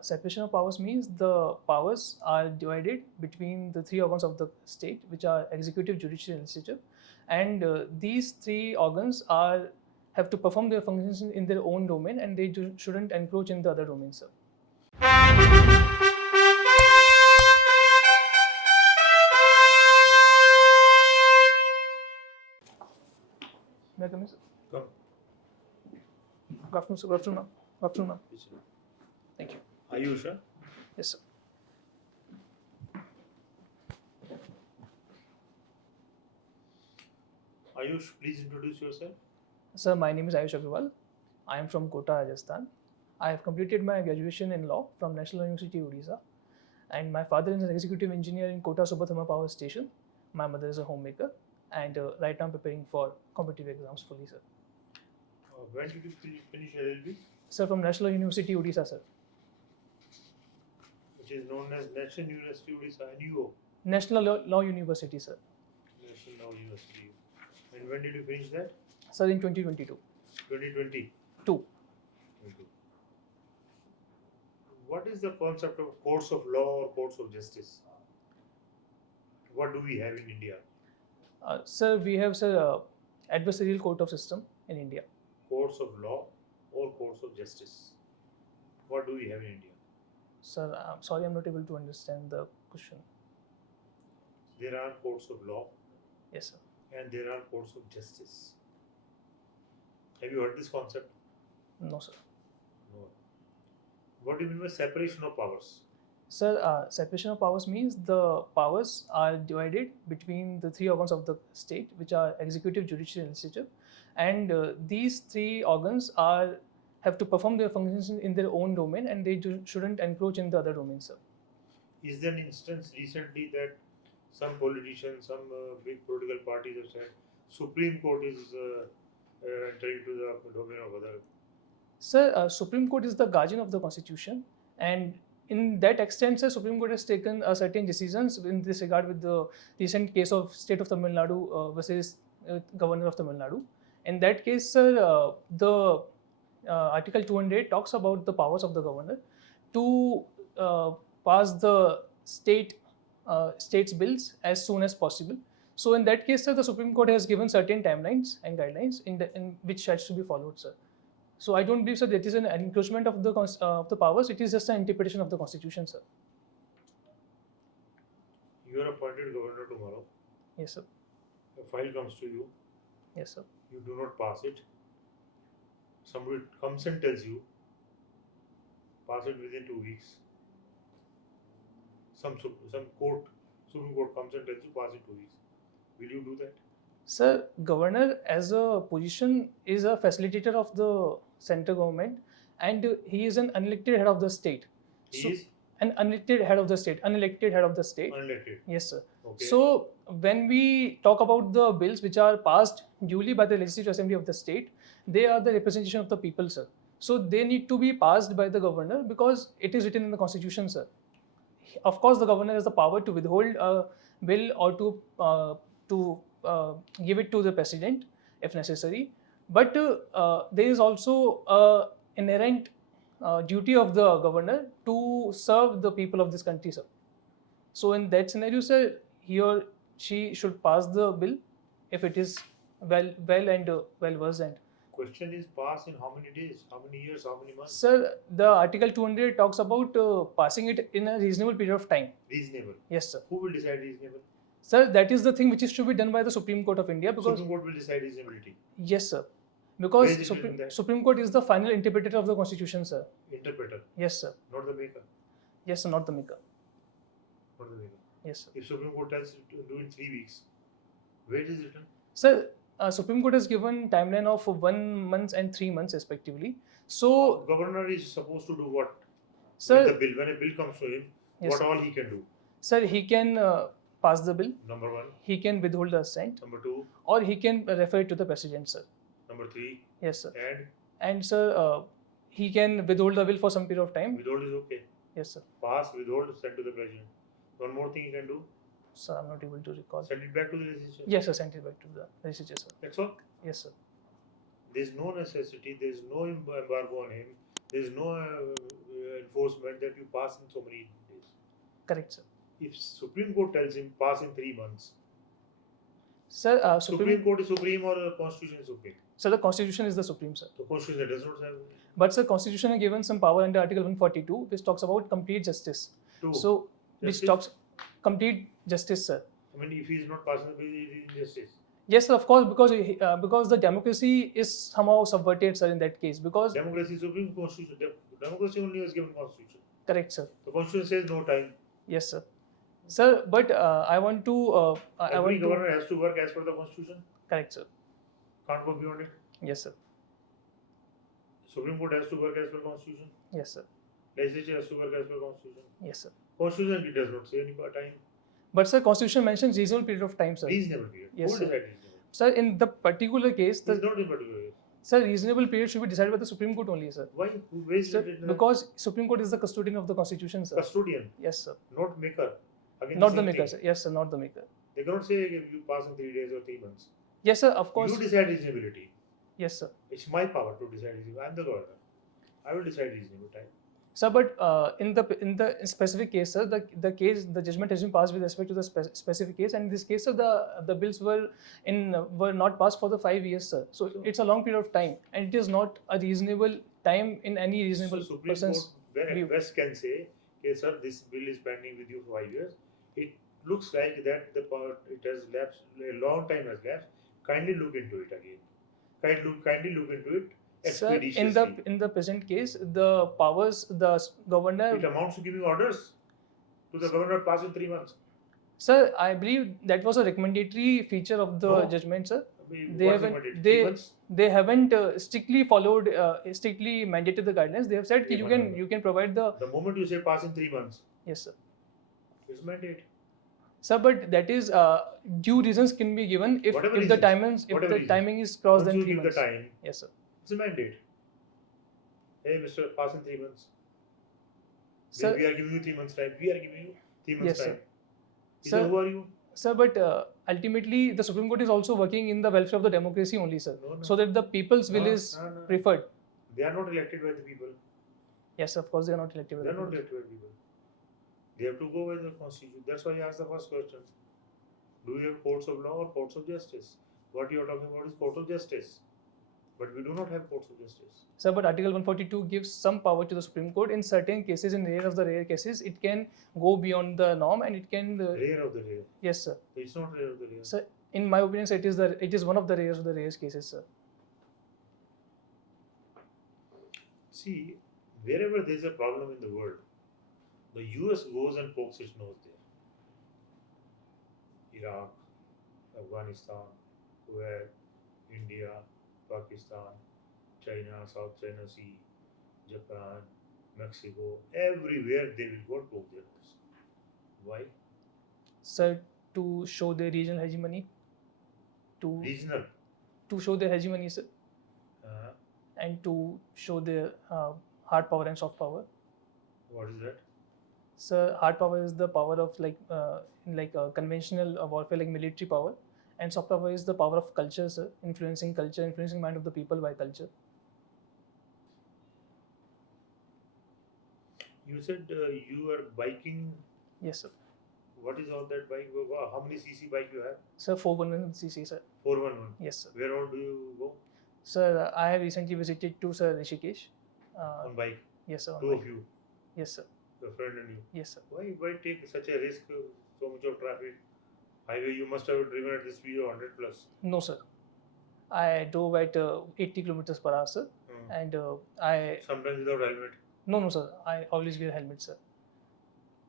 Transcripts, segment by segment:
separation of powers means the powers are divided between the three organs of the state, which are executive, judicial, and legislative, and these three organs have to perform their functions in their own domain, and they shouldn't encroach in the other domains, sir. May I come in, sir? Come. Good afternoon, sir. Good afternoon, ma'am. Good afternoon, ma'am. Yes, sir. Thank you. Ayush, huh? Yes, sir. Ayush, please introduce yourself. Sir, my name is Ayush Agrawal. I am from Kota, Rajasthan. I have completed my graduation in law from National University, Odisha. And my father is an executive engineer in Kota Subatama Power Station. My mother is a homemaker. And right now I'm preparing for competitive exams fully, sir. When did you finish LLB? Sir, from National University, Odisha, sir. Which is known as National University Odisha, NUO. National Law University, sir. National Law University. And when did you finish that? Sir, in 2022. 2020. 2. What is the concept of courts of law or courts of justice? What do we have in India? Sir, we have, sir, adversarial court of system in India. Courts of law or courts of justice? What do we have in India? Sir, I'm sorry, I'm not able to understand the question. There are courts of law. Yes, sir. And there are courts of justice. Have you heard this concept? No, sir. No. What do you mean by separation of powers? Sir, separation of powers means the powers are divided between the three organs of the state, which are executive, judicial, and legislative, and these three organs have to perform their functions in their own domain, and they shouldn't encroach in the other domains, sir. Is there an instance recently that some politicians, some big political parties have said Supreme Court is entering into the domain of other? Sir, Supreme Court is the guardian of the Constitution, and in that extent, sir, Supreme Court has taken certain decisions in this regard with the recent case of State of Tamil Nadu versus Governor of Tamil Nadu. In that case, sir, the Article 208 talks about the powers of the governor to pass the state's bills as soon as possible. So in that case, sir, the Supreme Court has given certain timelines and guidelines in which has to be followed, sir. So I don't believe, sir, that is an encroachment of the powers. It is just an interpretation of the Constitution, sir. You are appointed governor tomorrow. Yes, sir. A file comes to you. Yes, sir. You do not pass it. Somebody comes and tells you, pass it within 2 weeks. Some Supreme Court comes and tells you, pass it 2 weeks. Will you do that? Sir, governor as a position is a facilitator of the central government, and he is an unelected head of the state. He is an unelected head of the state. Unelected head of the state. unelected. Yes, sir. Okay. So when we talk about the bills which are passed duly by the Legislative Assembly of the state, they are the representation of the people, sir. So they need to be passed by the governor because it is written in the Constitution, sir. Of course, the governor has the power to withhold a bill or to give it to the president if necessary. But there is also an inherent duty of the governor to serve the people of this country, sir. So in that scenario, sir, he or she should pass the bill if it is well versed. And question is pass in how many days, how many years, how many months? Sir, the Article 200 talks about passing it in a reasonable period of time. Reasonable. Yes, sir. Who will decide reasonable? Sir, that is the thing which is to be done by the Supreme Court of India because Supreme Court will decide reasonability. Yes, sir. Where Because is it written that? Supreme Court is the final interpreter of the Constitution, sir. Interpreter, Yes, sir. not the maker. Yes, sir, not the maker. Not the maker. Yes, sir. If Supreme Court tells you to do in 3 weeks, where is it written? Sir, Supreme Court has given timeline of 1 month and 3 months respectively. So, Governor is supposed to do what? sir, With the bill. When a bill comes to him, yes, what sir. all he can do? Sir, he can pass the bill, Number 1. he can withhold the assent, Number 2. or he can refer it to the president, sir. Number 3. Yes, sir. And And sir, he can withhold the bill for some period of time. withhold is okay. Yes, sir. Pass, withhold, send to the president. One more thing he can do, Sir, I'm not able to recall. send it back to the legislature. Yes, sir, sent it back to the legislature, sir. That's all. Yes, sir. There's no necessity, there's no embargo on him, there's no enforcement that you pass in so many days. Correct, sir. If Supreme Court tells him pass in 3 months, Sir, Supreme Court is supreme or Constitution is supreme? So the Constitution is the supreme, sir. The Constitution does not have. But sir, Constitution has given some power under Article 142, which talks about complete justice. So which talks complete justice, sir. I mean, if he is not passing the bill, it is injustice. Yes, sir, of course, because the democracy is somehow subverted, sir, in that case. Because democracy is supreme, Constitution. Democracy only is given Constitution. Correct, sir. The Constitution says no time. Yes, sir. Sir, but I want to. Every governor has to work as per the Constitution. Correct, sir. Can't go beyond it. Yes, sir. Supreme Court has to work as per Constitution. Yes, sir. Legislature has to work as per Constitution. Yes, sir. Constitution does not say any time. But sir, Constitution mentions reasonable period of time, sir. Reasonable period. Yes, Who sir. decides reasonable? Sir, in the particular case, It's not in particular case. Sir, reasonable period should be decided by the Supreme Court only, sir. Why? Who waits Sir, because Supreme Court is the custodian of the Constitution, sir. Custodian. Yes, sir. Not maker. Again, not the maker, sir. Yes, sir. Not the maker. They cannot say if you pass in 3 days or 3 months. Yes, sir. Of course. You decide reasonability. Yes, sir. It's my power to decide reasonable. I am the governor. I will decide reasonable time. Sir, but in the specific case, sir, the judgment has been passed with respect to the specific case, and in this case, sir, the bills were not passed for the 5 years, sir. So it's a long period of time, and it is not a reasonable time in any reasonable person's view. West can say, okay, sir, this bill is pending with you for 5 years. It looks like that it has lapsed, a long time has lapsed. Kindly look into it again. Kindly look into it. Sir, in the present case, the powers the governor. It amounts to giving orders to the governor pass in 3 months. Sir, I believe that was a recommendatory feature of the judgment, sir. They haven't strictly followed, strictly mandated the guidelines. They have said you can provide the. The moment you say pass in 3 months. Yes, sir. It's mandate. Sir, but that is due reasons can be given if the timing is crossed than 3 months. The time. Yes, sir. It's a mandate. Hey, Mr. Pass in 3 months. Sir, we are giving you 3 months time. We are giving you 3 months time. Sir, who are you? Sir, but ultimately the Supreme Court is also working in the welfare of the democracy only, sir. No. So that the people's will is preferred. They are not elected by the people. Yes, of course they are not elected by the people. They are not elected by the people. They have to go by the constitution. That's why I asked the first question. Do we have courts of law or courts of justice? What you are talking about is court of justice. But we do not have courts of justice. Sir, but Article 142 gives some power to the Supreme Court. In certain cases, in rare of the rare cases, it can go beyond the norm and it can. Rare of the rare. Yes, sir. It's not rare of the rare. Sir, in my opinion, sir, it is one of the rares of the rare cases, sir. See, wherever there is a problem in the world, the US goes and pokes its nose there. Iraq, Afghanistan, Kuwait, India, Pakistan, China, South China Sea, Japan, Mexico, everywhere they will go poke their nose. Why? Sir, to show their regional hegemony. Regional? To show their hegemony, sir. And to show their hard power and soft power. What is that? Sir, hard power is the power of conventional warfare, like military power. And soft power is the power of culture, sir, influencing mind of the people by culture. You said you are biking. Yes, sir. What is all that bike? How many cc bike you have? Sir, 411cc, sir. 411? Yes, sir. Where all do you go? Sir, I have recently visited to Sir Rishikesh. On bike? Yes, sir. Two of you? Yes, sir. Your friend and you? Yes, sir. Why take such a risk, so much of traffic? Highway, you must have driven at the speed of 100 plus. No, sir. I drove at 80 kilometers per hour, sir. And I... Sometimes without helmet? No, sir. I always wear helmet, sir.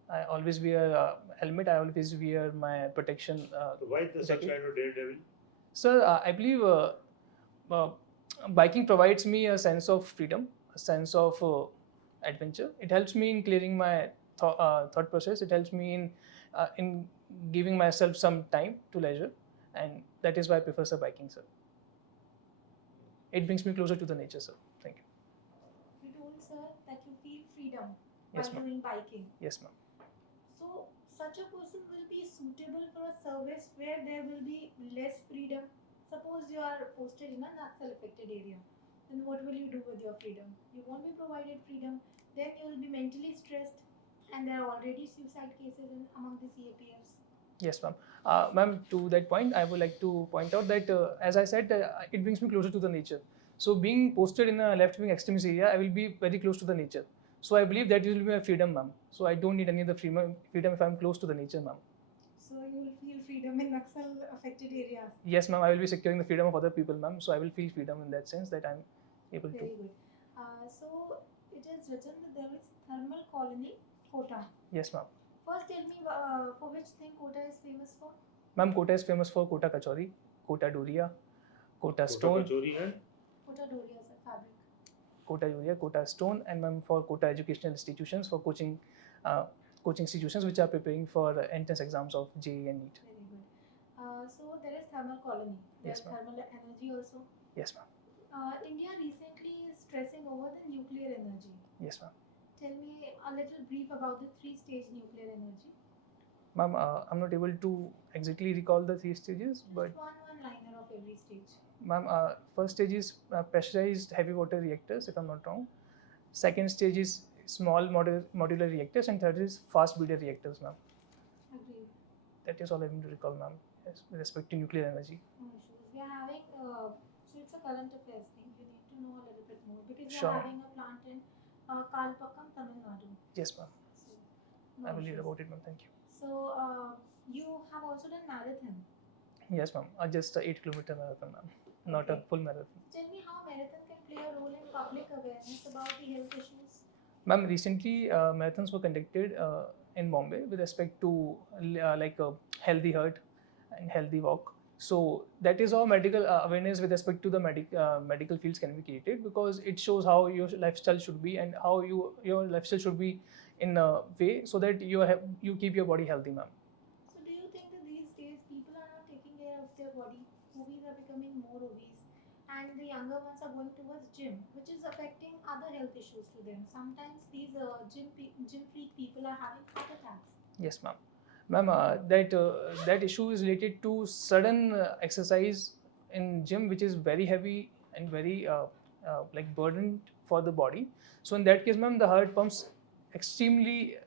I always wear helmet. I always wear my protection. So why such kind of daredevil? Sir, I believe biking provides me a sense of freedom, a sense of adventure. It helps me in clearing my thought process. It helps me in giving myself some time to leisure, and that is why I prefer biking, sir. It brings me closer to the nature, sir. Thank you. You told, sir, that you feel freedom Yes, while doing biking. Yes, ma'am. So, such a person will be suitable for a service where there will be less freedom. Suppose you are posted in a Naxal affected area. then what will you do with your freedom? You won't be provided freedom. Then you will be mentally stressed, and there are already suicide cases among the CAPFs. Yes, ma'am. Ma'am, to that point, I would like to point out that, as I said, it brings me closer to the nature. So, being posted in a left-wing extremist area, I will be very close to the nature. So, I believe that will be my freedom, ma'am. So, I don't need any other freedom if I'm close to the nature, ma'am. So you will feel freedom in Naxal affected areas. Yes, ma'am. I will be securing the freedom of other people, ma'am. So, I will feel freedom in that sense that I'm able to. Very good. So it is written that there is thermal colony Kota. Yes, ma'am. First, tell me for which thing Kota is famous for? Ma'am, Kota is famous for Kota Kachori, Kota Doria, Kota Kota Stone, Kachori and Kota Doria is a fabric. Kota Urea, Kota Stone, and ma'am for Kota educational institutions for coaching institutions which are preparing for entrance exams of JEE and NEET. Very good. So there is thermal colony. There's Yes, ma'am. thermal energy also. Yes, ma'am. India recently is stressing over the nuclear energy. Yes, ma'am. Tell me a little brief about the three-stage nuclear energy. Ma'am, I'm not able to exactly recall the three stages, but Just one-liner of every stage. ma'am, first stage is pressurized heavy water reactors, if I'm not wrong. Second stage is small modular reactors, and third is fast breeder reactors, ma'am. Agreed. That is all I need to recall, ma'am, yes, with respect to nuclear energy. No issues. We are having, so it's a current affairs thing. You need to know a little bit more because we Sure. are having a plant in Kalpakkam, Tamil Nadu. Yes, ma'am. So, no I will read issues. about it, ma'am. Thank you. So, you have also done marathon. Yes, ma'am. Just a 8 kilometer marathon, ma'am. Not a Okay. full marathon. Tell me how marathon can play a role in public awareness about the health issues. Ma'am, recently marathons were conducted in Bombay with respect to like a healthy heart and healthy walk. So that is how medical awareness with respect to the medical fields can be created, because it shows how your lifestyle should be and how your lifestyle should be in a way so that you keep your body healthy, ma'am. So, do you think that these days people are not taking care of their body? Obese are becoming more obese, and the younger ones are going towards gym, which is affecting other health issues to them. Sometimes these gym freak people are having heart attacks. Yes, ma'am. Ma'am, that issue is related to sudden exercise in gym, which is very heavy and very like burdened for the body. So in that case, ma'am, the heart pumps extremely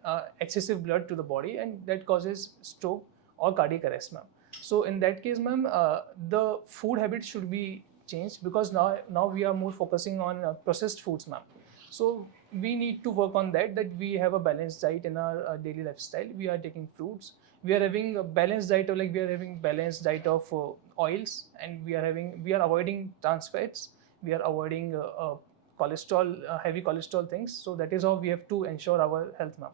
excessive blood to the body, and that causes stroke or cardiac arrest, ma'am. So in that case, ma'am, the food habits should be changed, because now we are more focusing on processed foods, ma'am. So we need to work on that we have a balanced diet in our daily lifestyle. We are taking fruits. We are having a balanced diet of we are having balanced diet of oils, and we are avoiding trans fats. We are avoiding cholesterol, heavy cholesterol things. So that is how we have to ensure our health, ma'am.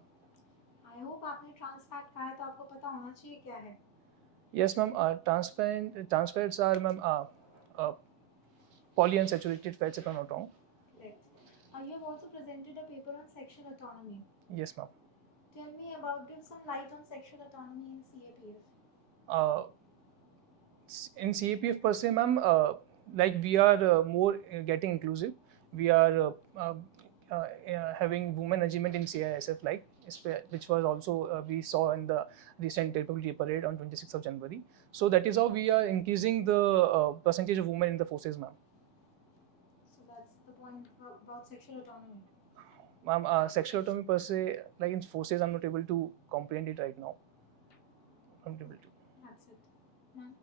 I hope आपने trans fat खाया तो आपको पता होना चाहिए क्या है. Yes, ma'am. Trans fats are, ma'am, polyunsaturated fats, if I'm not wrong. Correct. You have also presented a paper on sexual autonomy. Yes, ma'am. Tell me give some light on sexual autonomy in CAPF. In CAPF per se, ma'am, like we are more getting inclusive. We are having women achievement in CISF, which was also we saw in the recent Republic Day parade on 26th of January. So that is how we are increasing the percentage of women in the forces, ma'am. So that's the point about sexual autonomy. Ma'am, sexual autonomy per se, like in forces, I'm not able to comprehend it right now. I'm not able to. That's it. Ma'am?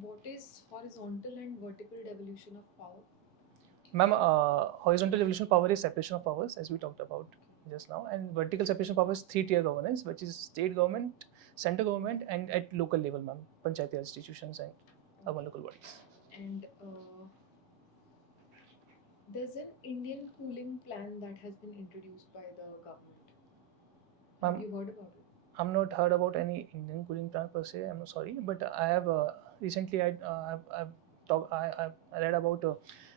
What is horizontal and vertical devolution of power? Ma'am, horizontal devolution of power is separation of powers, as we talked about just now, and vertical separation of power is three-tier governance, which is state government, central government, and at local level, ma'am, panchayati institutions and urban local bodies. And there's an Indian cooling plan that has been introduced by the government. Have Ma'am, you heard about it? I'm not heard about any Indian cooling plan per se. I'm sorry, but I have recently I've read about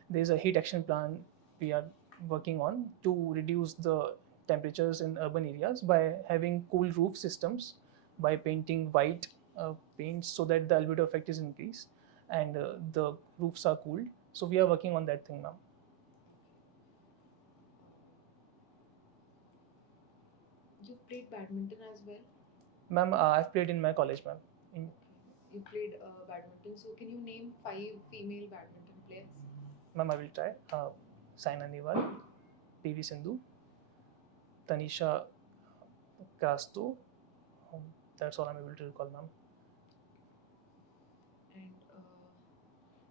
there's a heat action plan we are working on to reduce the temperatures in urban areas by having cool roof systems, by painting white paints so that the albedo effect is increased and the roofs are cooled. So we are working on that thing, ma'am. You played badminton as well. Ma'am, I've played in my college, ma'am. You played badminton. So can you name 5 female badminton players? Ma'am, I will try. Saina Nehwal, PV Sindhu, Tanisha Krasto. That's all I'm able to recall, ma'am. And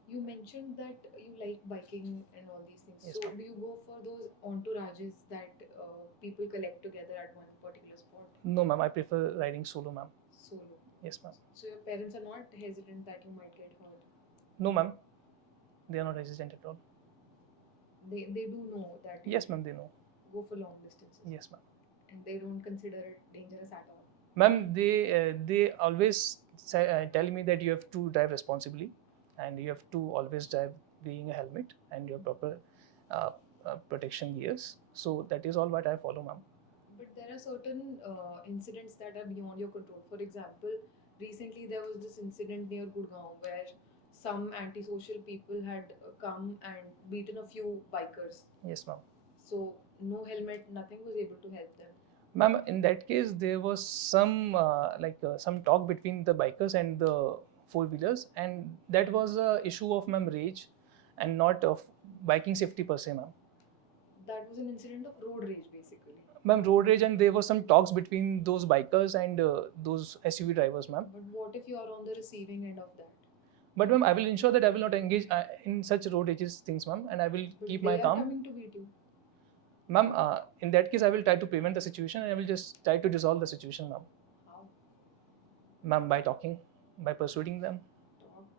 you mentioned that you like biking and all these things. Yes, So ma'am. do you go for those entourages that people collect together at one particular spot? No, ma'am. I prefer riding solo, ma'am. Solo. Yes, ma'am. So your parents are not hesitant that you might get hurt. No, ma'am. They are not hesitant at all. They do know that Yes, ma'am. They know. go for long distances. Yes, ma'am. And they don't consider it dangerous at all. Ma'am, they always tell me that you have to drive responsibly, and you have to always drive wearing a helmet and your proper protection gears. So that is all what I follow, ma'am. But there are certain incidents that are beyond your control. For example, recently there was this incident near Gurgaon where some antisocial people had come and beaten a few bikers. Yes, ma'am. So no helmet, nothing was able to help them. Ma'am, in that case, there was some some talk between the bikers and the four-wheelers, and that was a issue of ma'am rage, and not of biking safety per se, ma'am. That was an incident of road rage basically. Ma'am, road rage, and there was some talks between those bikers and those SUV drivers, ma'am. But what if you are on the receiving end of that? But ma'am, I will ensure that I will not engage in such road rages things, ma'am, and I will But keep they my are calm. coming to beat you. Ma'am, in that case, I will try to prevent the situation, and I will just try to resolve the situation, ma'am. How? Ma'am, by talking, by persuading them. Talks.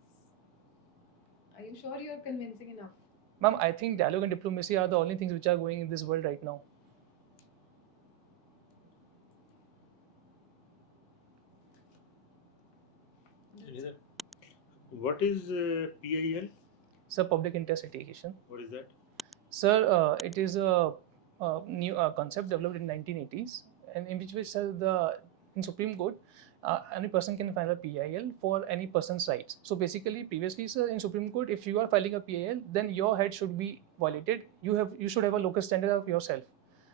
Are you sure you are convincing enough? Ma'am, I think dialogue and diplomacy are the only things which are going in this world right now. What is PIL? Sir, public interest litigation. What is that? Sir, it is a new concept developed in 1980s, and in which sir, in Supreme Court, any person can file a PIL for any person's rights. So basically, previously, sir, in Supreme Court, if you are filing a PIL, then your right should be violated. You should have a locus standi of yourself.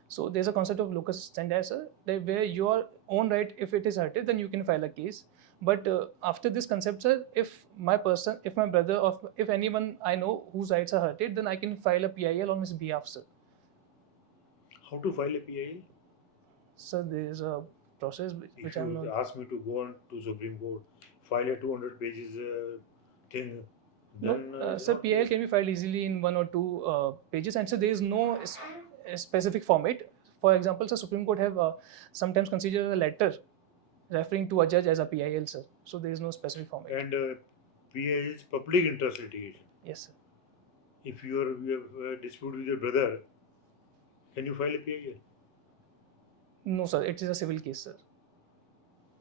So there's a concept of locus standi, sir, that where your own right, if it is hurted, then you can file a case. But after this concept, sir, if my brother, or if anyone I know whose rights are hurted, then I can file a PIL on his behalf, sir. How to file a PIL? Sir, there is a process If which I'm you not. ask me to go on to Supreme Court, file a 200 pages thing, No, then sir, PIL can be filed easily in 1 or 2 pages, and so there is no specific format. For example, sir, Supreme Court have sometimes considered a letter referring to a judge as a PIL, sir. So there is no specific format. And PIL is public interest litigation. Yes, sir. If you have a dispute with your brother, can you file a PIL? No, sir, it is a civil case, sir.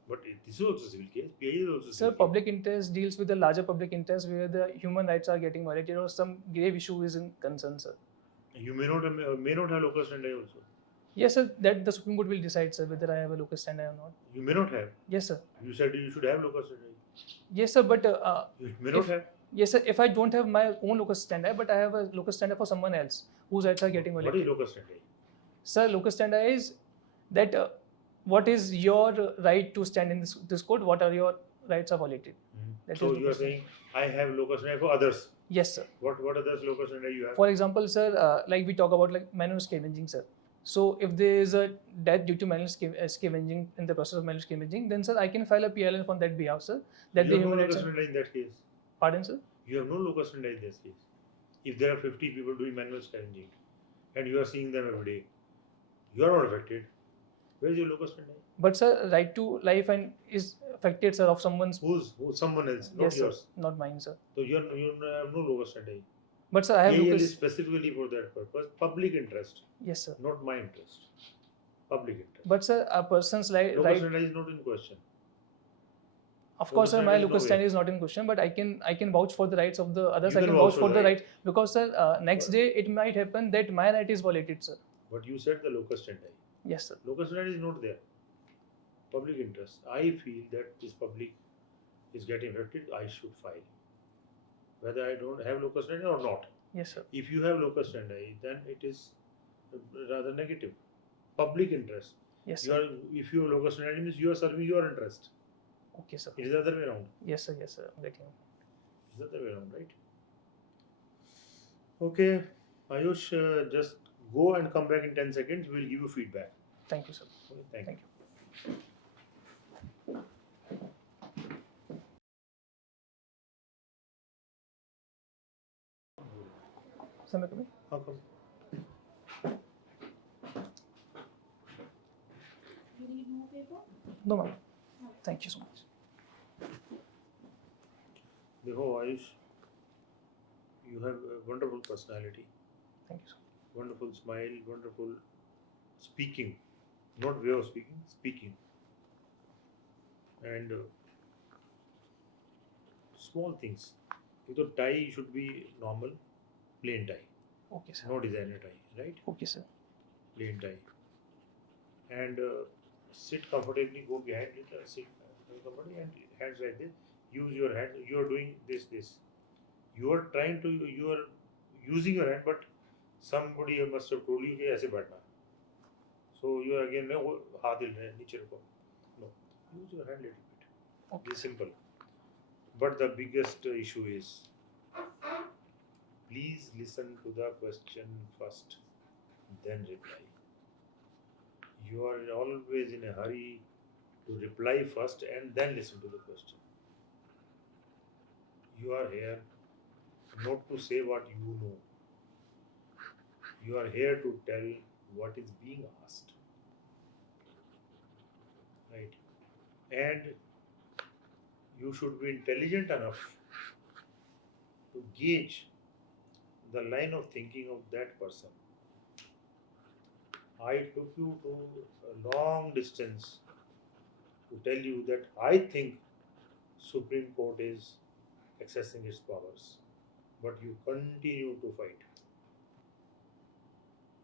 But this is also civil case. PIL is also Sir, civil public interest deals with the larger public interest where the human rights are getting violated or some grave issue is in concern, sir. case. You may not have locus standi also. Yes, sir, that the Supreme Court will decide, sir, whether I have a locus standi or not. You may not have. Yes, sir. You said you should have locus standi. Yes, sir, but You may not have. yes, sir, if I don't have my own locus standi, but I have a locus standi for someone else whose rights are getting What violated. is locus standi? Sir, locus standi is that what is your right to stand in this court, what are your rights are violated. That So is you are locus standi. saying I have locus standi for others. Yes, sir. What others locus standi you have? For example, sir, like we talk about like manual scavenging, sir. So if there is a death due to manual scavenging in the process of manual scavenging, then sir, I can file a PLN on that behalf, sir. That You the have no human locus rights. standi in that case. Pardon, sir. You have no locus standi in this case. If there are 50 people doing manual scavenging and you are seeing them every day, you are not affected. Where is your locus standi? But sir, right to life and is affected, sir, of someone's. Who's someone else, not Yes, sir. yours. Not mine, sir. So you have no locus standi. But sir, I have PIL locus. is specifically for that purpose. Public interest, Yes, sir. not my interest. Public interest. But sir, a person's right. Locus standi is not in question. Of course, sir, Locus my standi is locus no stand is not in question, but I can vouch for the rights of the others. You I can can vouch vouch for for the the right because sir, next day it might happen that my right is violated, sir. But you said the locus standi. Yes, sir. Locus standi is not there. Public interest. I feel that this public is getting affected. I should file, whether I don't have locus standi or not. Yes, sir. If you have locus standi, then it is rather negative. Public interest. Yes, You sir. are, if you have locus standi, means you are serving your interest. Okay, sir. It is the other way around. Yes, sir. Yes, sir. I'm getting. It's the other way around, right? Okay, Ayush, just go and come back in 10 seconds. We'll give you feedback. Thank you, sir. Okay, thank you. Thank you. Sir, may I come in? How come? You need more paper? No, ma'am. Thank you so much. Dekho, Ayush, you have a wonderful personality, Thank you, sir. wonderful smile, wonderful speaking, not way of speaking, speaking. And small things. The tie should be normal, plain tie, Okay, sir. no designer tie, right? Okay, sir. Plain tie. And sit comfortably, go behind it, sit comfortably, and hands like this. Use your hand. You are doing this. You are trying to. You are using your hand, but somebody must have told you कि ऐसे बैठना. So you are again वो हाथ हिल रहे हैं नीचे रखो. No, use your hand little bit. Okay. This is simple. But the biggest issue is, please listen to the question first, then reply. You are always in a hurry to reply first and then listen to the question. You are here not to say what you know. You are here to tell what is being asked. Right? And you should be intelligent enough to gauge the line of thinking of that person. I took you to a long distance to tell you that I think Supreme Court is accessing its powers, but you continue to fight.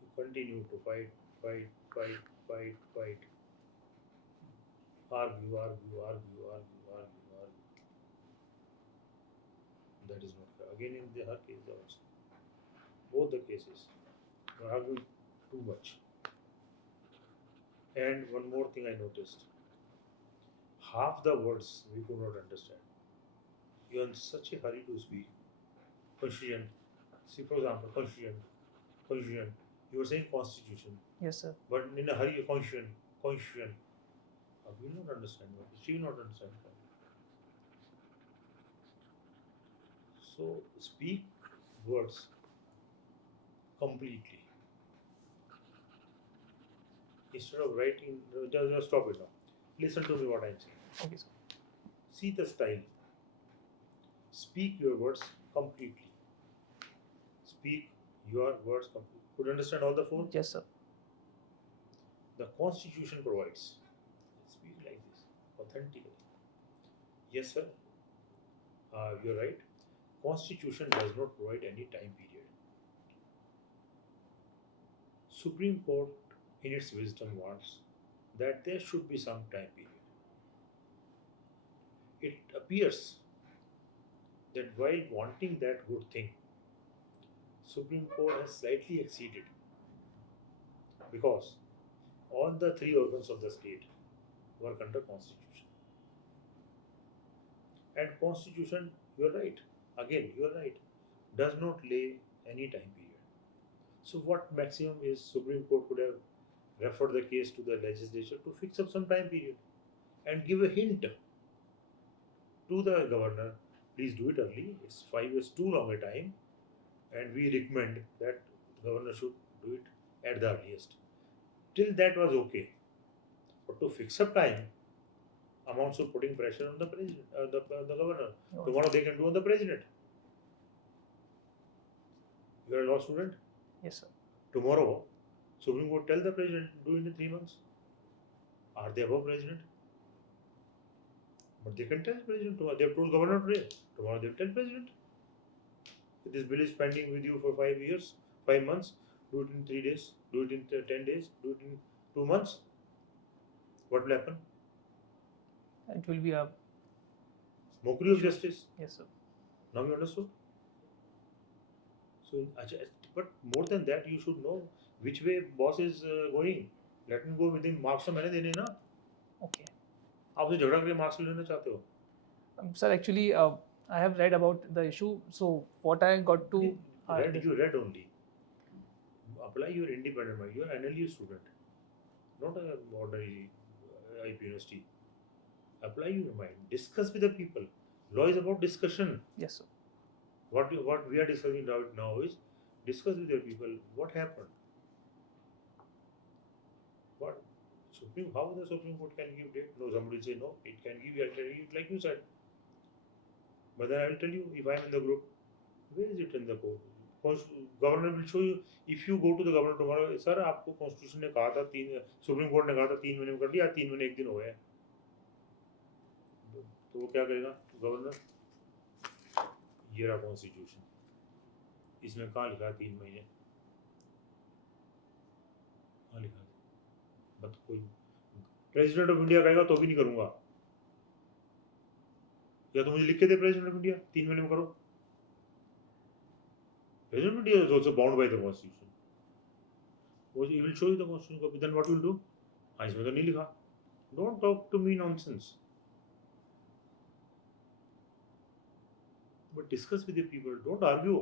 You continue to fight, fight, fight, fight, fight. Argue, argue, argue, argue, argue, argue. That is not fair. Again, in her case also, both the cases, you are arguing too much. And one more thing I noticed: half the words we could not understand. You are in such a hurry to speak. Constitution. See, for example, constitution, constitution. You were saying constitution, Yes, sir. but in a hurry, constitution, constitution. We will not understand what. She will not understand. So speak words completely instead of writing. Just stop it now. Listen to me what I'm saying. Okay, sir. See the style. Speak your words completely. Speak your words completely. Could you understand all the four? Yes, sir. The Constitution provides. Speak like this, authentically. Yes, sir. You're right. Constitution does not provide any time period. Supreme Court, in its wisdom, wants that there should be some time period. It appears that while wanting that good thing, Supreme Court has slightly exceeded because all the three organs of the state work under Constitution. And Constitution, you're right. Again, you're right. Does not lay any time period. So what maximum is Supreme Court could have referred the case to the legislature to fix up some time period and give a hint to the governor, please do it early. It's 5 years too long a time, and we recommend that governor should do it at the earliest. Till that was okay, but to fix up time amounts to putting pressure on the president, the governor. Okay. Tomorrow they can do on the president. You are a law student. Yes, sir. Tomorrow, Supreme Court tell the president do in 3 months. Are they above president? But they can tell president tomorrow. They have told governor today. Tomorrow they will tell president. This bill is pending with you for 5 years, 5 months. Do it in 3 days. Do it in 10 days. Do it in 2 months. What will happen? It will be a. Mockery of justice. Yes, sir. Now you understood? So, but more than that, you should know which way boss is going. Let him go within marks. तो मैंने देने ना. Okay. आप उसे झगड़ा करके marks लेना चाहते हो? Sir, actually, I have read about the issue. So what I got to. You read only. Apply your independent mind. You are an NLU student, not an ordinary IP university. Apply your mind. Discuss with the people. Law is about discussion. Yes, sir. What we are discussing right now is discuss with your people. What happened? What how the Supreme Court can give date? No, somebody say no. It can give. I can give like you said. But then I will tell you if I am in the group. Where is it in the code? Governor will show you. If you go to the governor tomorrow, sir, आपको constitution ने कहा था supreme court ने कहा था 3 महीने में कर लिया, 3 महीने 1 दिन हो गए, तो वो क्या करेगा गवर्नर? ये रहा कॉन्स्टिट्यूशन, इसमें कहाँ लिखा है 3 महीने? कहाँ लिखा है? बट कोई प्रेसिडेंट ऑफ इंडिया कहेगा तो भी नहीं करूंगा, या तो मुझे लिख के दे प्रेसिडेंट ऑफ इंडिया 3 महीने में करो. President of India is also bound by the constitution. He will show you the constitution copy. Then what you will do? इसमें तो नहीं लिखा. Don't talk to me nonsense. But discuss with the people. Don't argue.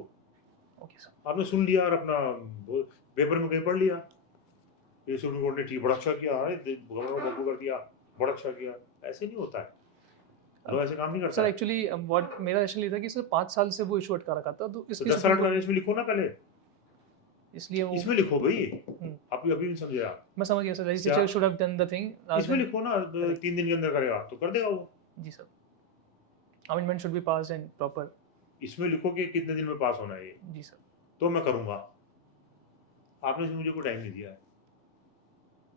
Okay, sir. आपने सुन लिया और अपना paper में कहीं पढ़ लिया. ये सुप्रीम कोर्ट ने ठीक बड़ा अच्छा किया, गवर्नर को लागू कर दिया, बड़ा अच्छा किया. ऐसे नहीं होता है. लोग ऐसे काम नहीं करते. सर एक्चुअली व्हाट मेरा एक्चुअली था कि सर 5 साल से वो इशू अटका रखा था, तो इसलिए 10 साल का इसमें लिखो ना पहले. इसलिए वो इसमें लिखो भाई. आप अभी नहीं समझे आप. मैं समझ गया sir. Legislature should have done the thing. इसमें लिखो ना 3 दिन के अंदर करेगा तो कर देगा वो. जी sir. Amendment should be pass and proper. इसमें लिखो कि कितने दिन में पास होना है ये. जी सर. तो मैं करूंगा. आपने मुझे कोई टाइम नहीं दिया है.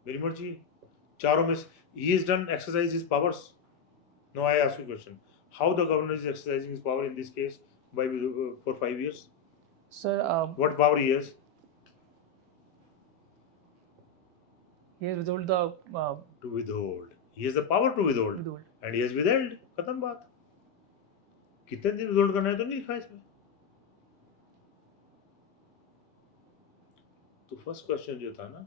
मेरी मर्जी. चारों में he is done exercise his powers. Now I ask you a question. How the governor is exercising his power in this case by for 5 years? Sir, what power he has? He has withheld the to withhold. He has the power to withhold. And he has withheld. खत्म बात. कितने दिन withhold करना है तो नहीं लिखा इसमें. तो फर्स्ट क्वेश्चन जो था ना,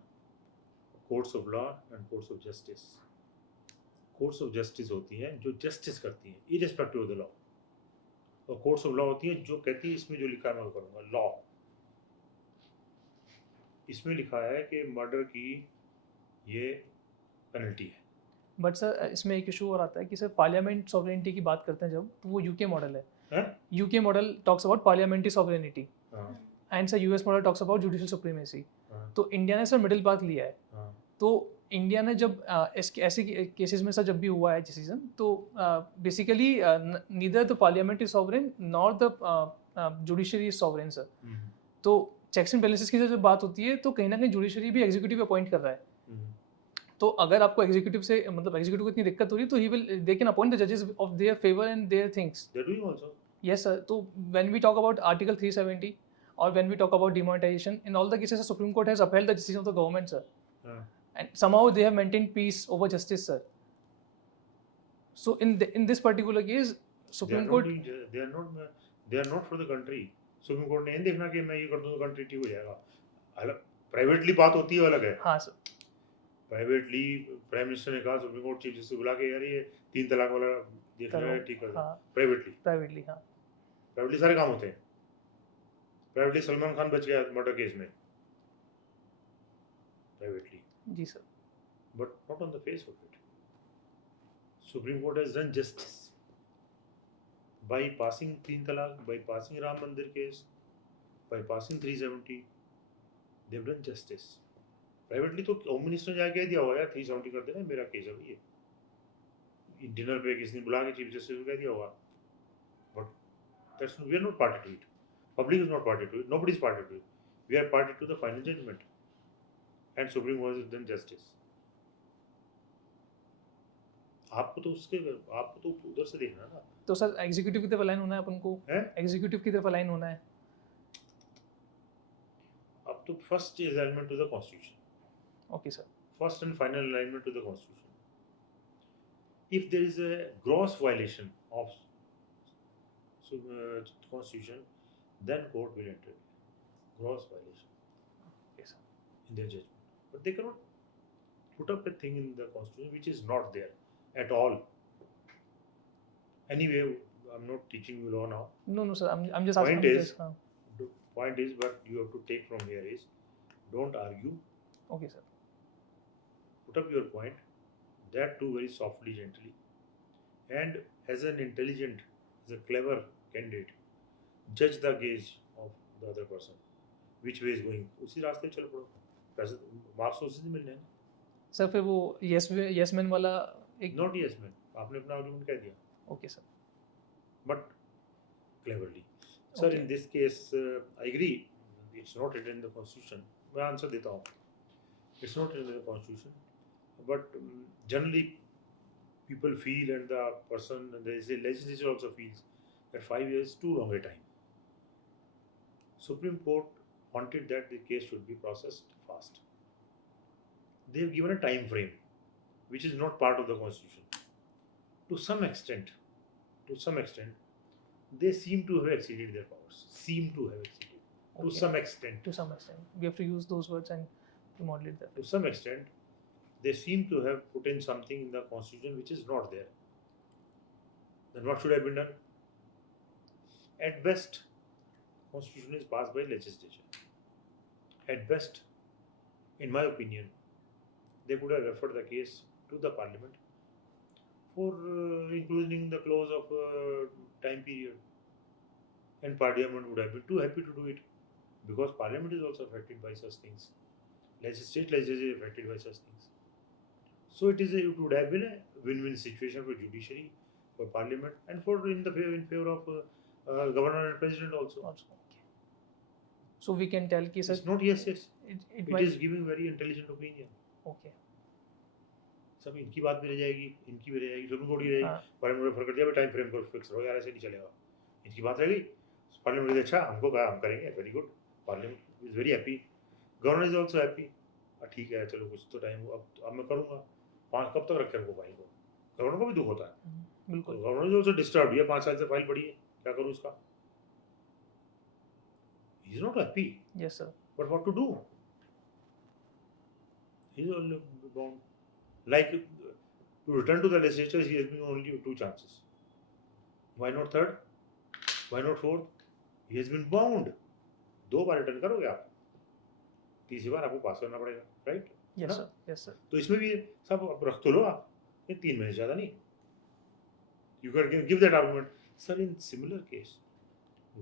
courts of law and courts of justice. Courts of justice होती हैं जो जस्टिस करती हैं इररिस्पेक्टिव ऑफ द लॉ, और कोर्ट्स ऑफ लॉ होती हैं जो कहती है इसमें जो लिखा है मैं करूँगा. लॉ इसमें लिखा है कि मर्डर की ये पेनल्टी है. बट सर इसमें एक इशू और आता है कि सर पार्लियामेंट सॉवरेनिटी की बात करते हैं जब, तो वो यूके मॉडल है. UK model talks about parliamentary sovereignty and sir US model talks about judicial supremacy. तो इंडिया ने सर मिडिल पाथ लिया है. तो इंडिया ने जब ऐसे केसेस में सर जब भी हुआ है डिसीजन, तो basically neither the parliament is sovereign nor the judiciary is sovereign sir. तो चेक्स एंड बैलेंसेस की जब बात होती है तो कहीं ना कहीं जुडिशरी भी एग्जीक्यूटिव अपॉइंट कर रहा है. तो अगर आपको एग्जीक्यूटिव से मतलब एग्जीक्यूटिव को इतनी दिक्कत हो रही है तो he will they can appoint the जजेस of their favour and their things. They are doing also. Yes sir. तो when we talk about Article 370 or when we talk about demonetization, in all the cases the Supreme Court has upheld the decision of the government sir. And somehow they have maintained peace over justice sir. So in this particular case Supreme Court they are not for the country. Supreme Court ने नहीं देखना कि मैं ये कर दूं तो country ठीक हो जाएगा. अलग प्राइवेटली बात होती है, अलग है. हाँ सर. प्राइवेटली प्राइम मिनिस्टर ने कहा सुप्रीम कोर्ट चीफ जस्टिस बुला के यार ये 3 तलाक वाला देखना है ठीक कर दो. प्राइवेटली हाँ प्राइवेटली सारे काम होते हैं. प्राइवेटली सलमान खान बच गया मर्डर केस में प्राइवेटली. जी sir. But not on the face of it. Supreme Court has done justice by passing 3 talaq, by passing Ram Mandir case, by passing 370. They've done justice. Privately तो home minister ने जाके कह दिया होगा यार 370 कर देना, मेरा केस है भाई ये. डिनर पे किसी ने बुला के चीफ जस्टिस को कह दिया होगा. But we are not party to it. Public is not party to it. Nobody is party to it. We are party to the final judgment. And Supreme Court has done justice. आपको तो उधर से देखना ना. तो sir executive की तरफ align होना है अपन को. एग्जीक्यूटिव की तरफ अलाइन होना है. अब तो first is alignment to the constitution. Okay sir. First and final alignment to the constitution. If there is a gross violation of constitution, then court will intervene. Gross violation. Yes sir. In their judgment. But they cannot put up a thing in the constitution which is not there at all. Anyway, I'm not teaching you law now. No sir, I'm just asking. point is, what you have to take from here is, don't argue, Okay, sir. put up your point, that too very softly, gently, and as an intelligent, as a clever candidate, judge the gaze of the other person, which way is going, उसी रास्ते चल पड़ो, पैसे marks उसी से मिलने हैं। Sir फिर वो yes man वाला एक Not yes man, आपने अपना आर्गुमेंट कह दिया, okay sir but cleverly. Sir, Okay. in this case, I agree, it's not written in the constitution. मैं आंसर देता हूँ, it's not written in the constitution, but generally people feel, and the person, and the legislature also feels, that 5 years is too long a time. Supreme Court wanted that the case should be processed fast. They have given a time frame, which is not part of the constitution. To some extent, they seem to have exceeded their powers. To Okay. some extent. To some extent we have to use those words and to model it that To some extent, they seem to have put in something in the constitution which is not there. Then what should have been done? At best, constitution is passed by legislature. At best, in my opinion, they could have referred the case to the parliament for including the clause of time period, and parliament would have been too happy to do it, because parliament is also affected by such things. State legislature is affected by such things. So it would have been a win-win situation for judiciary, for parliament, and in favor of governor and president also. also. Okay. So we can tell कि sir It's not yes. it It might is giving very intelligent opinion. okay. सब इनकी बात भी रह जाएगी, इनकी भी रह जाएगी, सुप्रीम कोर्ट की रहेगी, हाँ. पार्लियामेंट ने फर्क कर दिया, भाई टाइम फ्रेम को फिक्स रहो यार, ऐसे नहीं चलेगा, इनकी बात रह गई, पार्लियामेंट ने अच्छा हमको कहा हम करेंगे, very good, parliament is very happy, governor is also happy, ठीक है चलो कुछ तो टाइम अब मैं करूँगा, 5 कब तक रखे हमको फाइल को, गवर्नर को भी दुख होता है, बिल्कुल गवर्नर इज आल्सो डिस्टर्ब, ये 5 साल से फाइल पड़ी है, क्या करूँ इसका, he is not happy, yes sir but what to do, he is only bound, like to return to the legislature, he has been only 2 chances. Why not third? Why not fourth? He has been bound. 2 bar return करोगे आप, तीसरी बार आपको पास करना पड़ेगा, right? yes sir तो इसमें भी सब अब रख तो लो आप, ये 3 महीने ज़्यादा नहीं. You can give that argument. Sir, in similar case,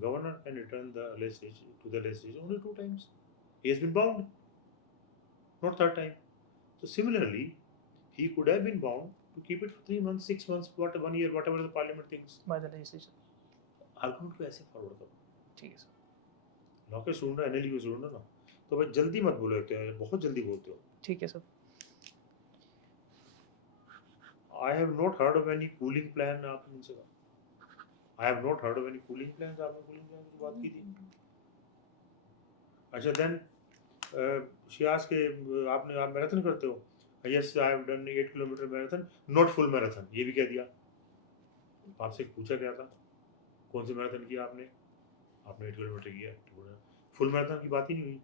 governor can return the legislature to the legislature only 2 times. He has been bound, not third time. So similarly, he could have been bound to keep it for 3 months, 6 months, 1 year, whatever the parliament thinks. by the legislature argument को ऐसे forward करो. ठीक है sir law के student NLU के student ना, तो भाई जल्दी मत बोलो, एक तो बहुत जल्दी बोलते हो. ठीक है sir I have not heard of any cooling plan, आपने इनसे कहा, I have not heard of any cooling plan, आपने कूलिंग प्लान की बात की थी. अच्छा देन शी आस्क्ड के आप मैराथन करते हो, yes I have done 8 kilometre marathon, not full marathon, ये भी कह दिया. आपसे पूछा गया था कौन सी मैराथन किया आपने 8 किलोमीटर किया, फुल मैराथन की बात ही नहीं हुई.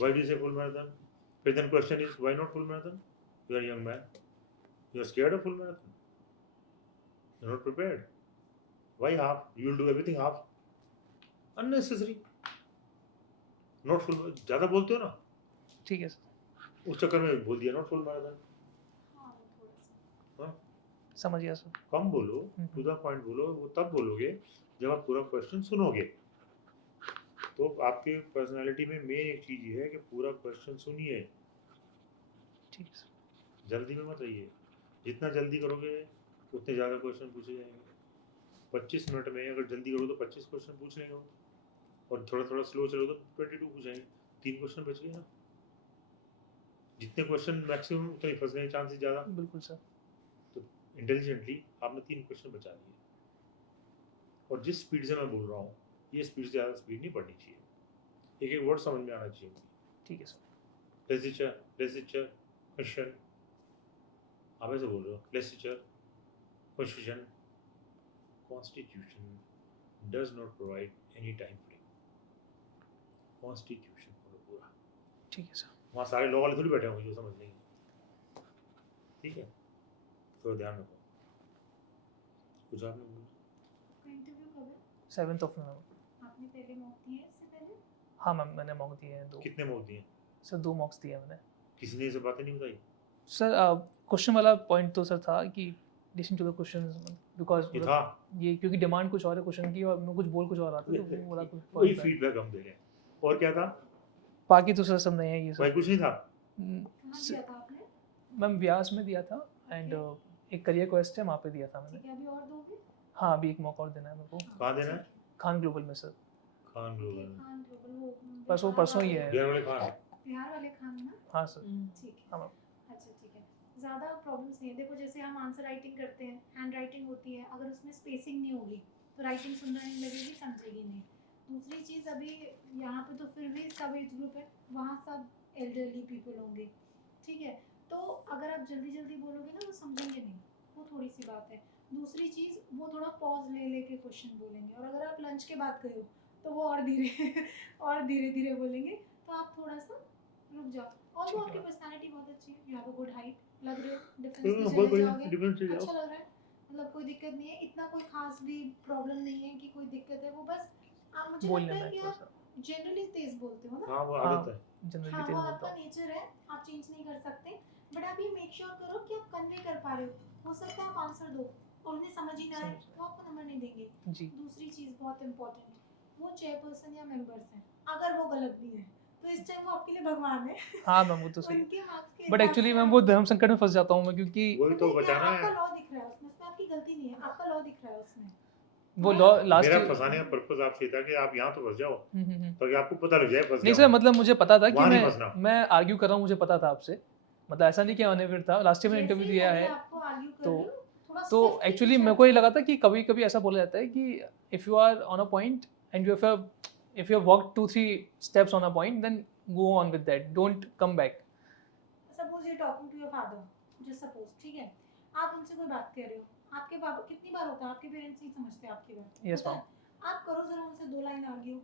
Why do you say full marathon? फिर then question is why not full marathon? You are young man, you are scared of full marathon, you are not prepared. Why half? You will do everything half, unnecessary. Not full ज़्यादा बोलते हो ना, ठीक है sir उस चक्कर में बोल दिया नॉट फुल मैराथन. हाँ वो थोड़ा सा समझ गया सर कम बोलो, टू द पॉइंट बोलो, वो तब बोलोगे जब आप पूरा क्वेश्चन सुनोगे. तो आपके पर्सनालिटी में मेन एक चीज़ ये है कि पूरा क्वेश्चन सुनिए, ठीक है सर जल्दी में मत रहिए. जितना जल्दी करोगे उतने ज़्यादा क्वेश्चन पूछे जाएंगे. 25 मिनट में अगर जल्दी करो तो 25 क्वेश्चन पूछ लेंगे, और थोड़ा थोड़ा स्लो चलो तो 22 पूछेंगे, 3 क्वेश्चन बच गए ना. जितने क्वेश्चन मैक्सिमम उतने फंसने के चांसेस ज़्यादा. बिल्कुल सर इंटेलिजेंटली आपने 3 क्वेश्चन बचा लिए. और जिस स्पीड से मैं बोल रहा हूँ, ये स्पीड से ज़्यादा स्पीड नहीं पढ़नी चाहिए, एक एक वर्ड समझ में आना चाहिए. ठीक है सर लेजिस्लेचर क्वेश्चन, आप ऐसे बोल रहे हो, legislature constitution, constitution does not provide any time frame. Constitution पूरा, ठीक है सर वहाँ सारे लॉ वाले थोड़ी बैठे होंगे जो समझ लेंगे. ठीक है, तो ध्यान रखो. कुछ आपने बोला? का इंटरव्यू कब है? 7th of November आपने पहले मॉक दिया है इससे पहले? हाँ मैम, मैंने मॉक दिए हैं 2 कितने मॉक दिए? सर, 2 मॉक्स दिए हैं मैंने किसी ने ये सब बातें नहीं बताई? सर। क्वेश्चन वाला पॉइंट तो सर था कि listen to the question, because ये था ये क्योंकि डिमांड कुछ और है क्वेश्चन की और मैं कुछ बोल कुछ और रहा था, तो वो वाला कुछ वही point था। फीडबैक हम दे रहे हैं। और क्या था बाकी तो सर सब नहीं है ये भाई? सर। कुछ नहीं था। कहाँ दिया था आपने? मैम व्यास में दिया था एंड एक करियर क्वेस्ट है वहाँ पे दिया था मैंने। ठीक है, अभी और दोगे? हाँ, अभी एक मौका और देना है मेरे को, कहाँ देना है? ठीक खान ग्लोबल में सर। खान ठीक है, ग्लोबल। खान ग्लोबल वो बस वो बिहार परसों ही वाले- है। बिहार वाले खान। बिहार वाले खान है ना? हाँ सर। ठीक है। हाँ मैम। अच्छा ठीक है। ज़्यादा प्रॉब्लम्स नहीं है। देखो जैसे हम आंसर राइटिंग करते हैं, हैंड राइटिंग होती है, अगर उसमें स्पेसिंग नहीं होगी तो राइटिंग सुंदर नहीं लगेगी, समझेगी नहीं। दूसरी चीज़, अभी यहाँ पे तो फिर भी सब एज ग्रुप है, वहाँ सब एल्डरली पीपल होंगे, ठीक है। तो अगर आप जल्दी जल्दी बोलोगे ना वो समझेंगे नहीं, वो थोड़ी सी बात है। दूसरी चीज़, वो थोड़ा पॉज ले लेके क्वेश्चन बोलेंगे, और अगर आप लंच के बाद गए हो तो वो और धीरे और धीरे धीरे बोलेंगे, तो आप थोड़ा सा रुक जाओ। और ठीक वो है आपकी मैम। पर्सनालिटी बहुत अच्छी है, you have a good height, लग रहे हो डिफेंस में बहुत चले बढ़िया, जाओगे, डिफेंस से जाओ। अच्छा लग रहा है, मतलब कोई दिक्कत नहीं है, इतना कोई खास भी प्रॉब्लम नहीं है कि कोई दिक्कत है। वो बस आप, मुझे बोलने लगता है में कि थोड़ा आप सा। जनरली तेज बोलते हो ना? हाँ वो हाँ, आदत है। जनरली हाँ, तेज वो बोलता आपका हूँ। नेचर है, आप चेंज नहीं कर सकते। बट आप ये मेक श्योर करो कि आप कन्वे कर पा रहे हो सकता है आप आंसर दो और उन्हें समझ ही ना आए समझ तो आपको नंबर नहीं देंगे। जी। दूसरी चीज़ बहुत इंपॉर्टेंट, वो चेयरपर्सन या मेंबर्स हैं, अगर वो गलत भी हैं तो इस टाइम वो आपके लिए भगवान है। हाँ मैम, वो तो सही है, उनके मार्क्स के बट हिसाब एक्चुअली से मैम आप- वो धर्म संकट में फंस जाता हूँ मैं, क्योंकि वही तो नहीं, बचाना आपका है। लॉ दिख रहा है उसमें आपकी गलती नहीं है, आपका लॉ दिख रहा है उसमें। वो थोड़ा लॉ सा- लास्ट मेरा फंसाने का पर्पज आपसे था कि आप यहाँ तो फंस जाओ, नहीं ताकि आपको पता लग जाए फंस सर, जाओ। मतलब मुझे पता था कि वहाँ नहीं फंसना। मैं आर्ग्यू कर रहा हूँ, मुझे पता था आपसे, मतलब ऐसा नहीं कि अनअवेयर था। लास्ट टाइम मैंने जैसे इंटरव्यू ही दिया लगे है आपको आर्ग्यू कर तो रहे हो, थोड़ा तो swiftly एक्चुअली पीछे मेरे को ये हटो। लगा था कि कभी कभी ऐसा बोला जाता है कि if you are on a point and if you have walked 2-3 steps on a point, then go on with that, don't come back. Suppose you talking to your father, just suppose, ठीक है, आप उनसे कोई बात कर रहे हो, आपके पापा, कितनी बार होता है आपके पेरेंट्स नहीं समझते आपकी बात, Yes, होता ma'am. है? आप करो जरा उनसे 2 लाइन आर्ग्यू,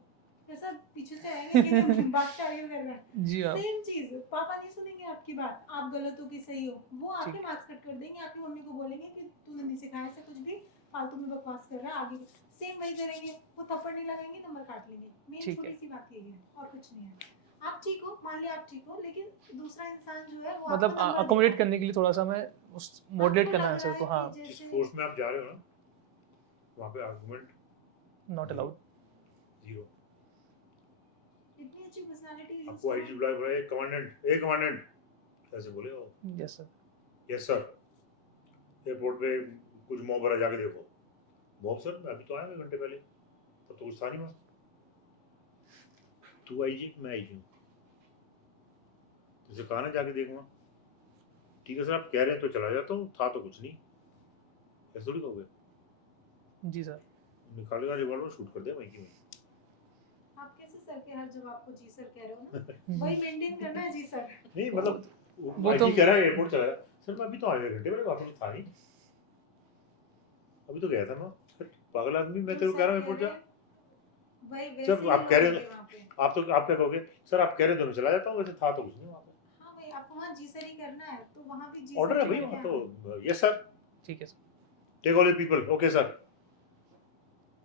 ऐसा पीछे से आएंगे कि तुम बात से आर्ग्यू कर रहे हैं। जी मैम। सेम चीज, पापा नहीं सुनेंगे आपकी बात, आप गलत हो कि सही हो, वो आपके ठीक। मार्क्स कट कर देंगे, आपकी मम्मी को बोलेंगे कि तूने नहीं सिखाया से कुछ भी, फालतू में बकवास कर रहा है, आगे सेम वही करेंगे, वो थप्पड़ नहीं लगाएंगे, नंबर काट लेंगे। मेन ठीक छोटी है। सी बात यही है और कुछ नहीं है। आप ठीक हो, मान लिया आप ठीक हो, लेकिन दूसरा इंसान जो है वो मतलब आपको नंबर अकोमोडेट देगा। करने के लिए थोड़ा सा मैं उस मॉडरेट आपको करना लग आंसर रहा को। है हाँ, कि जिस जैसे फोर्स में आप जा रहे हो ना, वहाँ पे आर्गुमेंट नॉट अलाउड। जीरो। इतनी अच्छी पर्सनालिटी आपको आईजी बुलाए बुलाए, कमांडेंट कैसे बोले हो? Yes sir. Yes sir. Airport पे कुछ मॉब भरा, जाके देखो। मॉब सर अभी तो आया 1 घंटे पहले, तब तो कुछ था नहीं वहाँ। तू आईजी, मैं आईजी हूँ, तुझे कहा ना जाके देख वहाँ। ठीक है सर, आप कह रहे हैं तो चला जाता हूँ, था तो कुछ नहीं, ऐसे थोड़ी कहोगे। जी सर। निकालेगा रिवॉल्वर, शूट कर दे वहीं की वहीं। आप कैसे सर के हर जवाब को जी सर कह रहे हो ना, वही मेंटेन करना है जी सर। नहीं मतलब वो आईजी तो कह रहा है एयरपोर्ट चला गया, सर मैं अभी तो आया 1 घंटे पहले, वहाँ तो था नहीं, अभी तो गया था मैं। पागल आदमी, मैं तेरे को कह रहा हूँ एयरपोर्ट जा। वही वैसे सर ही आप कह रहे लोग हो, वहाँ पे। आप क्या कहोगे? सर आप कह रहे हो तो मैं चला जाता हूँ, वैसे था तो कुछ नहीं वहाँ पे। हाँ भाई, आपको वहाँ जी सर ही करना है तो वहाँ भी जी ऑर्डर सर है भाई करके वहाँ आना। तो, यस सर, ठीक है sir. Take all your people, okay sir.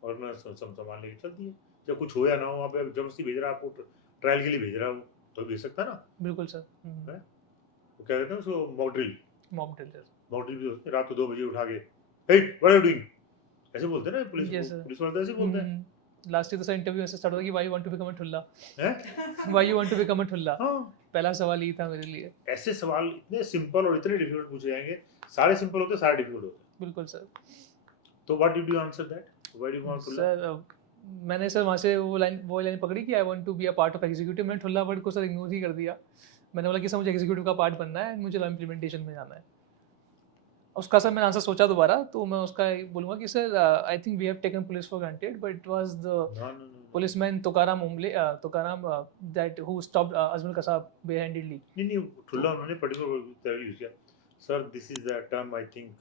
और मैं सामान लेके चल दिए। जब कुछ हो या ना हो, वहाँ पे जबरदस्ती भेज रहा है आपको, ट्रायल के लिए भेज रहा है वो, तो भेज सकता है ना। बिल्कुल सर। है? वो क्या कहते हैं उसको, mock drill. Mock drill sir. Mock drill भी होती है, रात को 2 बजे उठा के, hey what are you doing, ऐसे बोलते हैं ना पुलिस Yes, sir. पुलिस वाले, ऐसे बोलते हैं। लास्ट ईयर तो सर इंटरव्यू ऐसे स्टार्ट होता कि why you want to become a ठुल्ला, हैं? Why you want to become a ठुल्ला। हाँ, पहला सवाल यही था मेरे लिए। ऐसे सवाल इतने सिंपल और इतने डिफिकल्ट पूछे जाएंगे, सारे सिंपल होते, सारे डिफिकल्ट होते। बिल्कुल सर। तो what did you answer that, why do you want ठुल्ला? सर मैंने सर वहाँ से वो लाइन पकड़ी कि I want to be a part of executive. मैंने ठुल्ला वर्ड को सर इग्नोर ही कर दिया। मैंने बोला कि सर मुझे एग्जीक्यूटिव का पार्ट बनना है, मुझे इम्प्लीमेंटेशन में जाना है। उसका सर मैंने आंसर सोचा दोबारा, तो मैं उसका बोलूँगा कि sir I think we have taken police for granted, but it was the policeman Tukaram that who stopped Azmul Kasab bare-handedly. नहीं ठुल्ला उन्होंने पर्टिकुलर तरह यूज किया। Sir this is the term I think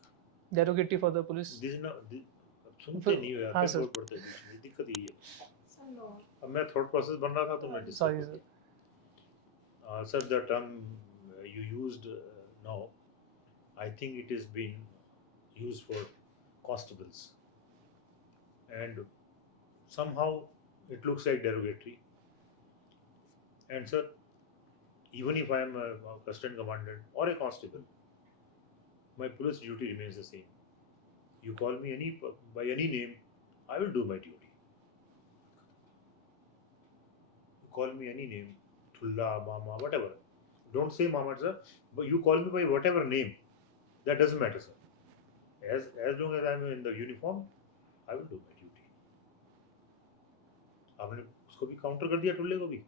Derogatory for the police. This is सुनते नहीं हो यार, हाँ क्या सर। बोल पड़ता है बीच में, दिक्कत यही है। सर लो, अब मैं थॉट प्रोसेस बन रहा था तो मैं Sorry sir. Sir the term you used now, I think it is been used for constables and somehow it looks like derogatory, And sir, even if I am a assistant commandant or a constable, my police duty remains the same. You call me by any name, I will do my duty. You call me any name, Thulla, Mama, whatever. Don't say Mama, sir, but you call me by whatever name. That doesn't matter, sir. As long as I am in the uniform, I will do my duty. आपने उसको भी counter कर दिया, टुल्ले को भी,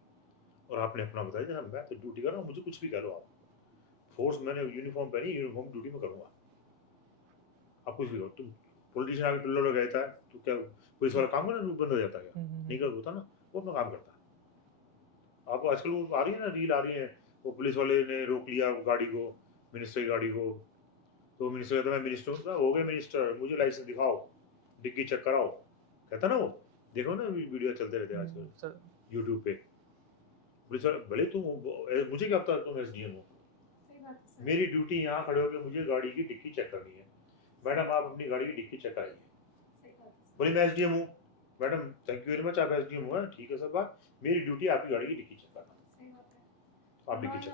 और आपने अपना बताया था, मैं तो ड्यूटी कर रहा हूँ, मुझे कुछ भी करो आप। फोर्स मैंने यूनिफॉर्म पहनी, यूनिफॉर्म ड्यूटी में करूँगा। आप कुछ भी करो, तुम पॉलिटिशियन आगे टुल्ले लोग कहता है तो क्या पुलिस वाला काम करना बंद हो जाता है क्या? नहीं कर होता ना, वो अपना काम करता है। आपको आजकल वो आ रही है ना, रील आ रही है, वो पुलिस वाले ने रोक लिया गाड़ी को, मिनिस्टर की गाड़ी को, तो मिनिस्टर कहता है मैं मिनिस्टर हूँ, हो गए मिनिस्टर, मुझे लाइसेंस दिखाओ, डिग्गी चेक कराओ, कहता ना वो। देखो ना वीडियो चलते रहते हैं आजकल यूट्यूब पे। पुलिस वाले भले तुम, मुझे क्या पता तुम SDM हो, मेरी ड्यूटी यहाँ खड़े होकर मुझे गाड़ी की डिक्की चेक करनी है। मैडम आप अपनी गाड़ी की डिक्की चेक कराइए। बोले मैं SDM हूँ, madam thank you very much, आप SDM हुआ, ठीक है सर, बात मेरी ड्यूटी आपकी गाड़ी की डिक्की चेक करना। आप डिक्की चेक,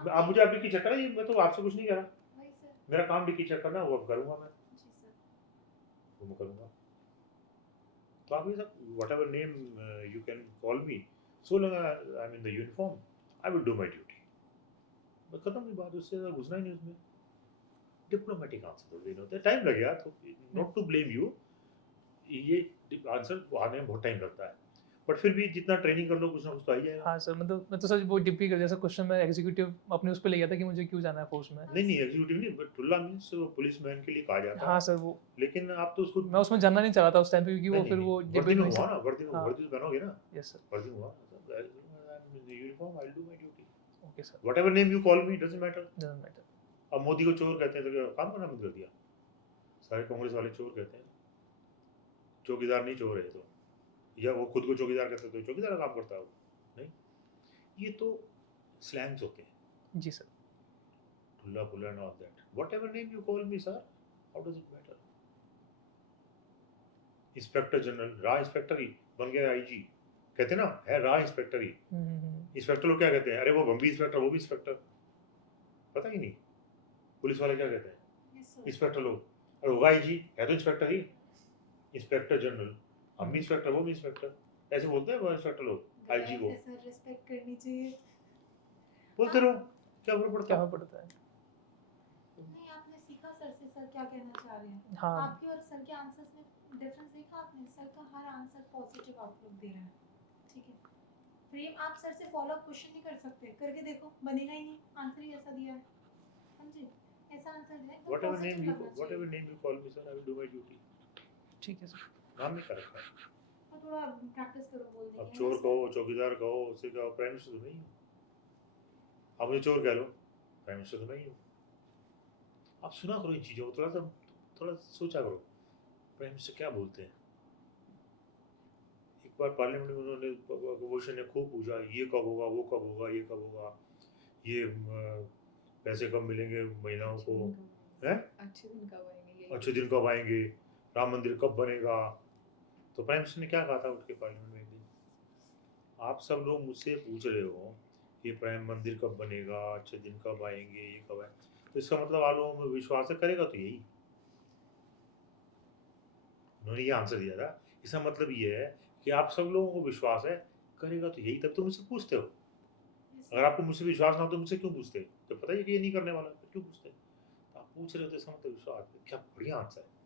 आप मुझे आप डिक्की चेक कराइए, मैं तो आपसे कुछ नहीं कह रहा, मेरा काम डिक्की चेक करना, वो अब करूँगा मैं, वो मैं करूँगा। तो आप ये सब whatever name you can call me, so long as I'm in the uniform, I will do my duty. बस खत्म हुई बात, उससे ज़्यादा घुसना ही नहीं उसमें। डिप्लोमेटिक आंसर देना होता है, टाइम लगेगा, तो नॉट टू ब्लेम यू, ये आंसर आने में बहुत टाइम लगता है, बट फिर भी जितना ट्रेनिंग कर लो कुछ ना कुछ तो आ ही जाएगा। हाँ सर, मतलब मैं तो सर वो डिप्टी कर जैसा क्वेश्चन में एग्जीक्यूटिव अपने उस पर ले गया था कि मुझे क्यों जाना है फोर्स में। नहीं एग्जीक्यूटिव नहीं, बट टुल्ला मीन्स पुलिसमैन के लिए कहा जाता है। हाँ सर, वो लेकिन आप तो उसको, मैं उसमें जानना नहीं चाह रहा था उस टाइम पे, क्योंकि वो फिर वो वर्दी में डिबेट हुआ ना, वर्दी में हाँ। वर्दी तो पहनोगे ना। Yes sir. वर्दी में हुआ, uniform, I will do my duty. Okay sir, whatever name you call me, doesn't matter. Doesn't matter. अब मोदी को चोर कहते हैं तो क्या काम करना बंद कर दिया? सारे कांग्रेस वाले चोर कहते हैं, चौकीदार नहीं चोर है तो, या वो खुद को चौकीदार कहते हैं तो चौकीदार का काम करता है वो? नहीं, ये तो स्लैंग्स होते हैं। जी सर। ठुल्ला फुल्ला and all that, whatever name you call me sir, how does it matter? Inspector general, रा इंस्पेक्टर ही बन गया IG, कहते ना है रा इंस्पेक्टर ही। इंस्पेक्टर लोग क्या कहते हैं, अरे वो बम्बी इंस्पेक्टर, वो भी इंस्पेक्टर, पता ही नहीं। पुलिस वाले क्या कहते हैं, इंस्पेक्टर लोग, अरे होगा IG, है तो इंस्पेक्टर ही, इंस्पेक्टर जनरल, हम भी इंस्पेक्टर, वो भी इंस्पेक्टर, ऐसे बोलते हैं वो इंस्पेक्टर लोग IG को। सर रिस्पेक्ट करनी चाहिए, बोलते रहो, क्या फर्क पड़ता क्या है? पड़ता है। नहीं आपने सीखा सर से, सर क्या कहना चाह रहे हैं। हाँ। आपके और सर के आंसर्स में डिफरेंस देखा आपने, सर का हर आंसर पॉजिटिव आउटलुक दे रहा है, ठीक है। फ्रेम आप सर से फॉलो अप क्वेश्चन नहीं कर सकते, करके देखो बनेगा ही नहीं, आंसर ही ऐसा दिया है, समझे, ऐसा आंसर दिया है, व्हाटएवर पॉजिटिव नेम यू, लगना चाहिए। Whatever name you call me sir, I will do my duty. ठीक है सर। नाम नहीं कर रखा है। और थोड़ा प्रैक्टिस करो बोलने की। अब चोर कहो, चौकीदार कहो, उससे कहो, प्राइम मिनिस्टर तो नहीं हूँ, आप मुझे चोर कह लो, प्राइम मिनिस्टर तो नहीं हूँ। आप सुना करो इन चीज़ों को, थोड़ा सोचा करो, प्राइम मिनिस्टर क्या बोलते हैं। एक बार पार्लियामेंट में उन्होंने, अपोजिशन ने खूब पूछा, ये कब होगा, वो कब होगा, ये कब होगा, ये पैसे कब मिलेंगे महिलाओं को, हैं अच्छे दिन कब आएंगे, अच्छे दिन कब आएंगे, राम मंदिर कब बनेगा। तो प्राइम मिनिस्टर ने क्या कहा था उठ के पार्लियामेंट में एक दिन, आप सब लोग मुझसे पूछ रहे हो ये प्राइम मंदिर कब बनेगा, अच्छे दिन कब आएंगे, ये कब आए, तो इसका मतलब आप लोगों में विश्वास है, करेगा तो यही। उन्होंने ये आंसर दिया था, इसका मतलब ये है कि आप सब लोगों को विश्वास है, करेगा तो यही, तब तो मुझसे पूछते हो। अगर आपको मुझसे विश्वास ना हो तो मुझसे क्यों पूछते, तो पता है कि ये नहीं करने वाला, तो क्यों पूछते? तो आप पूछ रहे हो तो इसका मतलब विश्वास है। क्या बढ़िया आंसर है।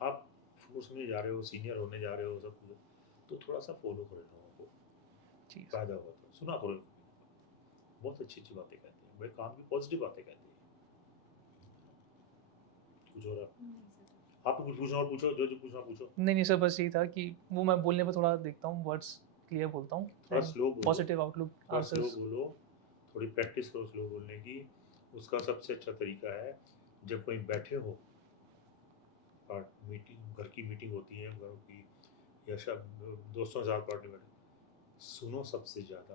आप फोर्स में जा रहे हो, सीनियर होने जा रहे हो, सब कुछ, तो थोड़ा सा फॉलो करो लोगों को, ठीक है। फायदा होगा, तो सुना करो, बहुत अच्छी अच्छी बातें कहते हैं, बड़े काम की पॉजिटिव बातें कहते हैं। कुछ हो रहा, आपको कुछ पूछना और पूछो, जो पूछना पूछो। नहीं सर, बस यही था कि वो मैं बोलने पर थोड़ा देखता हूँ, वर्ड्स क्लियर बोलता हूँ, थोड़ा स्लो बोलो, पॉजिटिव आउटलुक स्लो आंसर्स। बोलो, थोड़ी प्रैक्टिस करो स्लो बोलने की। उसका सबसे अच्छा तरीका है, जब कहीं बैठे हो, मीटिंग, घर की मीटिंग होती है, घरों की, या सब दोस्तों के साथ पार्टी में, सुनो सबसे ज़्यादा,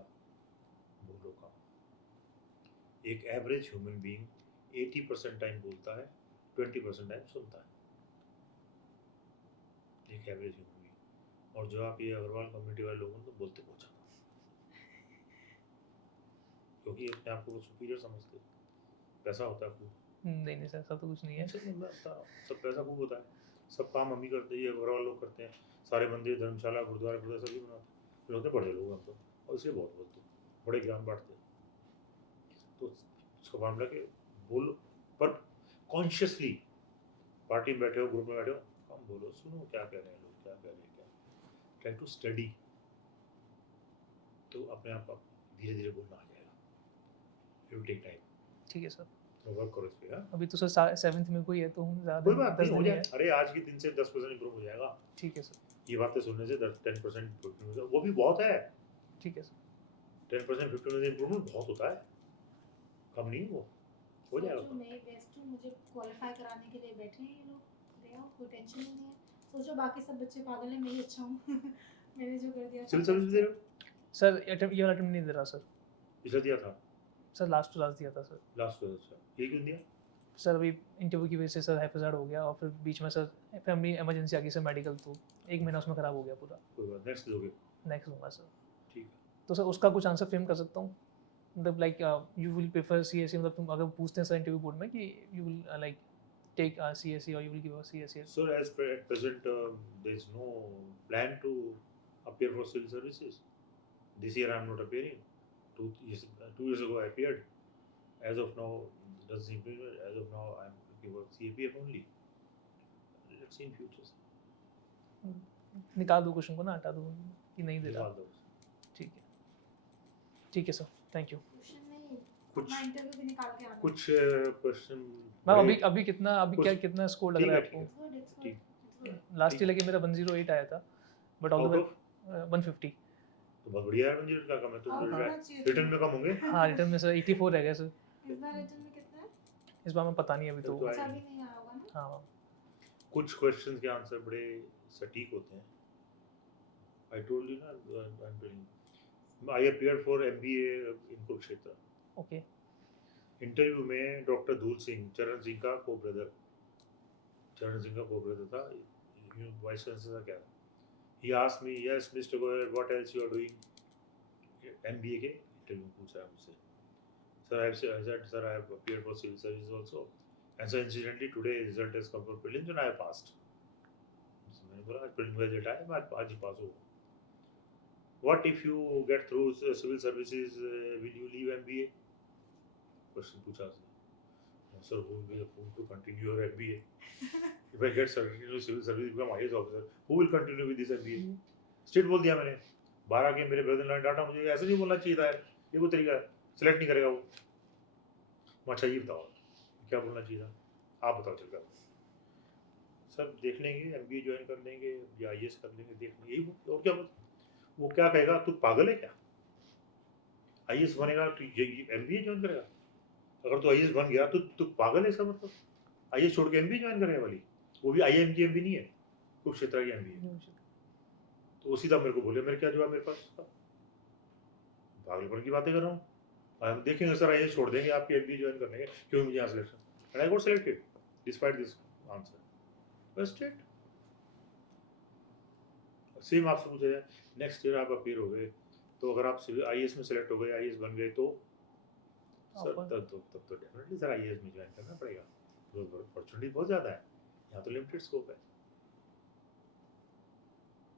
बोलो कम। एक एवरेज ह्यूमन बीइंग 80% टाइम बोलता है, 20% टाइम सुनता है, एक एवरेज ह्यूमन बीइंग। और जो आप ये अग्रवाल कम्युनिटी वाले लोगों को बोलते बहुत ज़्यादा, क्योंकि अपने आप को सुपीरियर समझते, पैसा होता है खूब। नहीं नहीं सर, ऐसा तो कुछ नहीं है। सब पैसा खूब होता है, सब काम हम ही करते हैं, ये अग्रवाल लोग करते हैं, सारे मंदिर धर्मशाला गुरुद्वारा सभी बनाते हैं, लोग पढ़े लोग हम तो, और इसलिए बहुत बोलते, बड़े ज्ञान बांटते हैं। तो उसका मामला कि बोलो, पर कॉन्शियसली पार्टी में बैठे हो, ग्रुप में बैठे हो, कम बोलो, सुनो क्या कह रहे हैं लोग, क्या कह रहे हैं, क्या ट्राई टू स्टडी, तो अपने आप धीरे धीरे बोलना आ जाएगा, इट विल टेक टाइम। ठीक है सर, तो वर्क करो इस पे यार, अभी तो सर 7th में कोई है तो ज़्यादा कोई बात 10 नहीं, हो दिन ही जाए, है। अरे आज के दिन से 10% इंप्रूव हो जाएगा। ठीक है सर, ये बातें सुनने से 10% वो भी बहुत है, ठीक है सर। 10% 15% इंप्रूवमेंट बहुत होता है, कम नहीं वो, हो जाएगा। सोचो मैं बेस्ट हूँ, मुझे क्वालिफाई कराने के लिए बैठे हैं ये लोग, दे आओ, कोई टेंशन ही नहीं है। सोचो बाकी सब बच्चे पागल हैं, मैं ही अच्छा हूँ। मैंने जो कर दिया सिविल सर्विस दे रहे हो? सर ये वाला अटेम्प्ट नहीं दे रहा सर। पिछला दिया था, सर लास्ट टू लास्ट दिया था सर। लास्ट को, अच्छा ये क्यों दिया? सर अभी इंटरव्यू की वजह से सर एफएसआर हो गया, और फिर बीच में सर फैमिली इमरजेंसी आ गई सर मेडिकल, तो 1 महीना उसमें ख़राब हो गया पूरा। कोई बात, नेक्स्ट दोगे, नेक्स्ट दूंगा सर। ठीक है। तो सर उसका कुछ आंसर फ्रेम कर सकता हूँ, मतलब like you will prefer CSC, मतलब तुम अगर पूछते हैं सर इंटरव्यू बोर्ड में कि you will like take CSC और you will give CSC. So as at present, there is no plan to appear for civil services. This year I am not appearing. 2 years ago I appeared. As of now, doesn't seem to be. As of now, I am looking for CAPF only. Let's see in future. निकाल दो question को ना, हटा दो कि नहीं दे रहा। निकाल दो। ठीक है सर, थैंक यू। क्वेश्चन नहीं, कुछ अपना इंटरव्यू भी निकाल के आना। कुछ क्वेश्चन मैम अभी कितना स्कोर लग ठीक रहा है, है आपको? It's good, it's good, ठीक। it's good. लास्ट ईयर लगे मेरा 108 आया था, but all out the of 150। तो बहुत बढ़िया है, मंजिल का कम है, तो और बढ़ना चाहिए रिटर्न में कम होंगे। हाँ रिटर्न में सर 84 रह गया सर। इस बार रिटर्न में कितना है? इस बार मैं पता नहीं अभी तो। तो अच्छा अभी नहीं आया होगा ना? हाँ मैम। कुछ क्वेश्चंस के आंसर बड़े सटीक होते हैं। आई टोल्ड यू ना, I am telling, I appeared for MBA in Kurukshetra. Okay. Interview में डॉक्टर धूल सिंह, चरण सिंह का को ब्रदर था, वाइस चांसलर क्या था। He asked me, yes mister Goyal, what else you are doing? MBA के इंटरव्यू पूछा मुझसे। Sir I said sir I have appeared for civil service also, and so incidentally today result has come for prelims and I have passed. मैंने बोला आज prelims result आया, मैं आज ही पास हुआ। What if you get through civil services, will you leave MBA? Question पूछा उसने। Sir, who will be the fool to continue your MBA? If I get continue civil service, become IAS officer, who will continue with this MBA? Straight बोल दिया मैंने। 12 के मेरे brother ने डांटा मुझे, ऐसे नहीं बोलना चाहिए था यार, ये वो तरीका है, सिलेक्ट नहीं करेगा वो। अच्छा ये बताओ क्या बोलना चाहिए था, आप बताओ चल कर। सब देख लेंगे, MBA ज्वाइन कर लेंगे या IAS कर लेंगे, देख लेंगे, यही और क्या बोलते। वो क्या कहेगा, तू पागल है क्या, आईएएस बनेगा तो एमबीए ज्वाइन करेगा? अगर तू आईएएस बन गया तो तू पागल है, इसका मतलब आईएएस छोड़ के एमबीए ज्वाइन करेगा वाली, वो भी आईएम की एमबी नहीं है, कुरुक्षेत्र की एमबी। तो वो सीधा मेरे को बोले, मेरे क्या जवाब मेरे पास, पागलपन की बातें कर रहा हूँ। हम देखेंगे सर, आईएएस छोड़ देंगे आपकी एमबी ज्वाइन करने के, क्यों मुझे यहाँ selection, and I got selected despite this answer. बस स्ट्रेट सेम आपसे पूछा जाए, नेक्स्ट ईयर आप अपीयर हो गए, तो अगर आप आईएएस में सेलेक्ट हो गए, आईएएस बन गए, तो सर तब तो डेफिनेटली सर आईएएस में ज्वाइन करना पड़ेगा, अपॉर्चुनिटी बहुत ज़्यादा है, यहाँ तो लिमिटेड स्कोप है।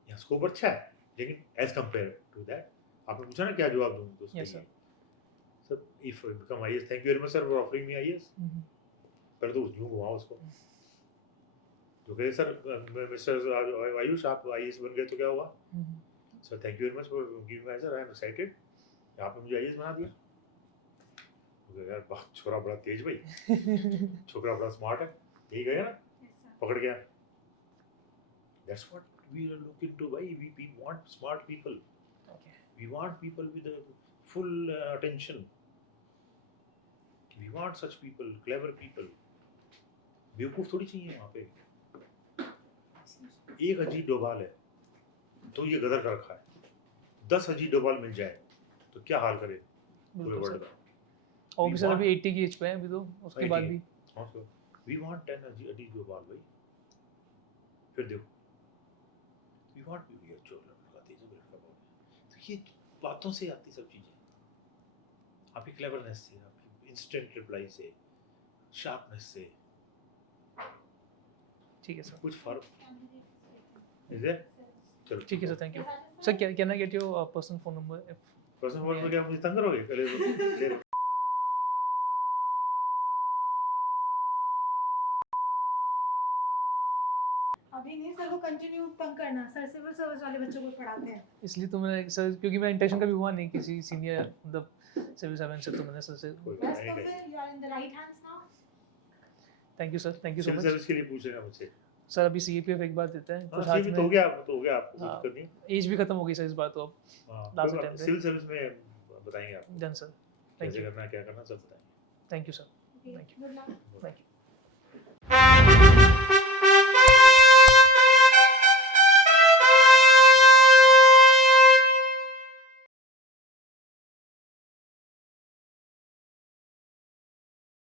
यहाँ स्कोप अच्छा है, लेकिन एज कम्पेयर टू दैट, आपने पूछा ना क्या जवाब दूँ, तो sir if become IAS, thank you very much sir for offering me IAS. पहले तो यूँ घुमाओ उसको, तो कहे सर मिस्टर आयुष आप आईएएस बन गए तो क्या हुआ? Sir thank you very much for giving me, sir I am excited, आपने मुझे आईएएस बना दिया। तो यार बात, छोरा बड़ा तेज भाई, छोकरा बड़ा स्मार्ट है, यही गया ना, पकड़ गया। That's what we are looking to, भाई we want smart people, we want people with full attention, we want such people, clever people. बेवकूफ थोड़ी चाहिए वहाँ पे। एक अजीब डोभाल है तो ये गदर कर रखा है, 10 अजीब डोभाल मिल जाए तो क्या हाल करे पूरे वर्ल्ड का। और भी सर अभी 80 की एज पे है अभी, तो उसके बाद भी वी वांट 10 अजीब डोभाल भाई। फिर देखो we want to be actual लगाते हैं जब का बहुत तो ये बातों से आती सब चीजें आपकी क्लेवरनेस से आपकी इंस्टेंट रिप्लाई से शार्पनेस से ठीक है सर, कुछ फर्क इज देयर चलो ठीक है sir, thank you sir. Can I get your personal phone number if personal word में क्या मुझे तंग करोगे ले लो अभी नहीं सर, वो कंटिन्यू तंग करना। सर सिविल सर्विस वाले बच्चों को पढ़ाते हैं। इसलिए तो मैंने सर, क्योंकि मैं इंटेंशन कभी हुआ नहीं किसी सीनियर मतलब सिविल सर्वेंट से, तो मैंने सर से कोई बस नहीं तो नहीं फिर you are in the right hands now. Thank you sir, thank you so civil much service के लिए पूछ लेना मुझसे सर। अभी CAPF एक बार देते हैं, हाँ कुछ हाथ सीमित में हो गया आपको हाँ, कोई दिक्कत नहीं एज भी खत्म हो गई सर इस बार तो। अब हाँ लास्ट टाइम पे सिविल सर्विस में बताएंगे आपको डन सर, थैंक कैसे यू, करना है क्या करना सब बताएंगे thank you sir, Okay, Thank you. good luck. Thank you.